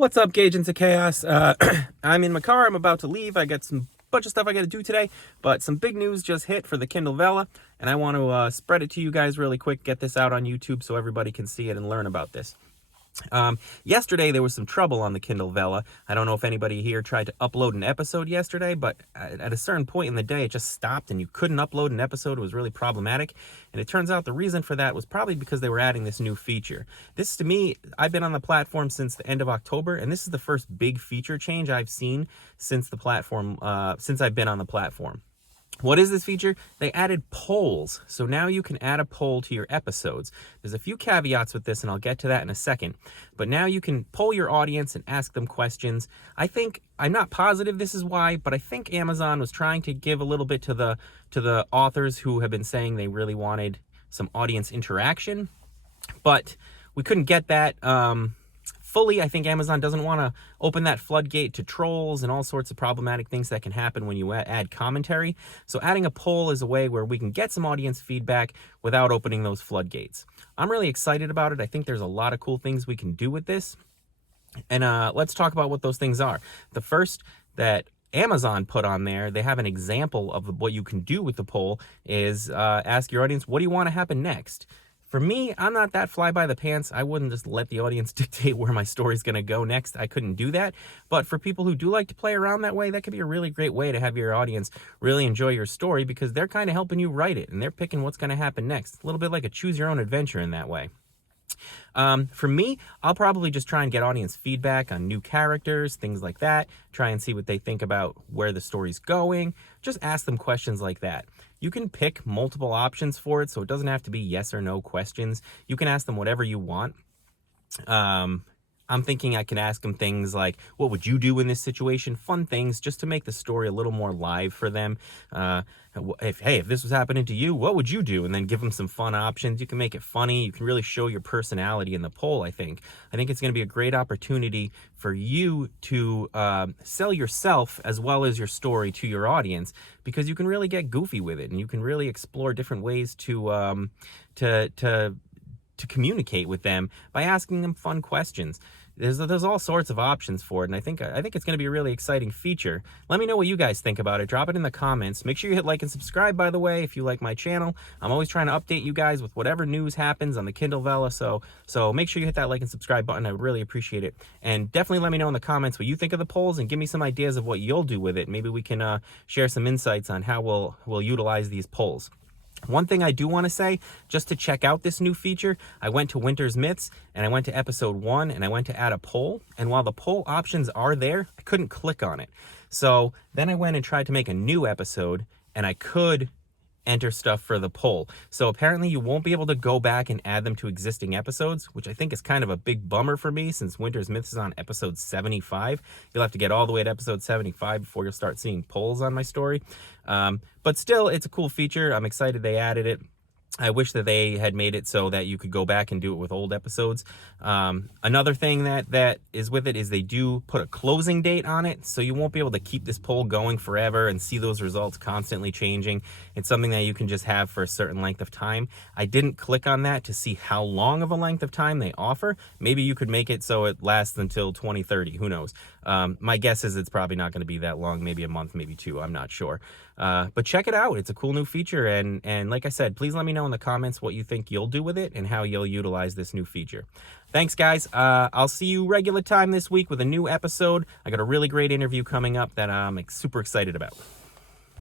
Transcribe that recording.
What's up, Gage into Chaos? I'm in my car. I'm about to leave. I got some bunch of stuff I got to do today, but some big news just hit for the Kindle Vella, and I want to spread it to you guys really quick, get this out on YouTube so everybody can see it and learn about this. Yesterday there was some trouble on the Kindle Vella. I don't know if anybody here tried to upload an episode yesterday, but at a certain point in the day it just stopped and you couldn't upload an episode. It was really problematic, and it turns out the reason for that was probably because they were adding this new feature. This, to me, I've been on the platform since the end of October, and this is the first big feature change I've seen since the platform, since I've been on the platform. What is this feature? They added polls. So now you can add a poll to your episodes. There's a few caveats with this, and I'll get to that in a second. But now you can poll your audience and ask them questions. I'm not positive this is why, but I think Amazon was trying to give a little bit to the authors who have been saying they really wanted some audience interaction. But we couldn't get that fully. I think Amazon doesn't want to open that floodgate to trolls and all sorts of problematic things that can happen when you add commentary. So adding a poll is a way where we can get some audience feedback without opening those floodgates. I'm really excited about it. I think there's a lot of cool things we can do with this. And let's talk about what those things are. The first that Amazon put on there, they have an example of what you can do with the poll, is ask your audience, what do you want to happen next? For me, I'm not that fly by the pants. I wouldn't just let the audience dictate where my story's going to go next. I couldn't do that. But for people who do like to play around that way, that could be a really great way to have your audience really enjoy your story, because they're kind of helping you write it and they're picking what's going to happen next. A little bit like a choose your own adventure in that way. For me, I'll probably just try and get audience feedback on new characters, things like that. Try and see what they think about where the story's going. Just ask them questions like that. You can pick multiple options for it, so it doesn't have to be yes or no questions. You can ask them whatever you want. I'm thinking I can ask them things like, what would you do in this situation? Fun things just to make the story a little more live for them. If this was happening to you, what would you do? And then give them some fun options. You can make it funny. You can really show your personality in the poll, I think. I think it's going to be a great opportunity for you to sell yourself as well as your story to your audience, because you can really get goofy with it and you can really explore different ways to communicate with them by asking them fun questions. There's all sorts of options for it, and I think it's going to be a really exciting feature. Let me know what you guys think about it. Drop it in the comments. Make sure you hit like and subscribe, by the way, if you like my channel. I'm always trying to update you guys with whatever news happens on the Kindle Vella, so make sure you hit that like and subscribe button. I would really appreciate it. And definitely let me know in the comments what you think of the polls and give me some ideas of what you'll do with it. Maybe we can share some insights on how we'll utilize these polls. One thing I do want to say, just to check out this new feature, I went to Winter's Myths and I went to episode 1 and I went to add a poll. And while the poll options are there, I couldn't click on it. So then I went and tried to make a new episode and I could enter stuff for the poll. So apparently you won't be able to go back and add them to existing episodes, which I think is kind of a big bummer for me, since Winter's Myths is on episode 75. You'll have to get all the way to episode 75 before you'll start seeing polls on my story. But still, it's a cool feature. I'm excited they added it. I wish that they had made it so that you could go back and do it with old episodes. Another thing that is with it is they do put a closing date on it, so you won't be able to keep this poll going forever and see those results constantly changing. It's something that you can just have for a certain length of time. I didn't click on that to see how long of a length of time they offer. Maybe you could make it so it lasts until 2030. Who knows? My guess is it's probably not going to be that long, maybe a month, maybe 2. I'm not sure. But check it out. It's a cool new feature. And like I said, please let me know in the comments what you think you'll do with it and how you'll utilize this new feature. Thanks, guys. I'll see you regular time this week with a new episode. I got a really great interview coming up that I'm super excited about.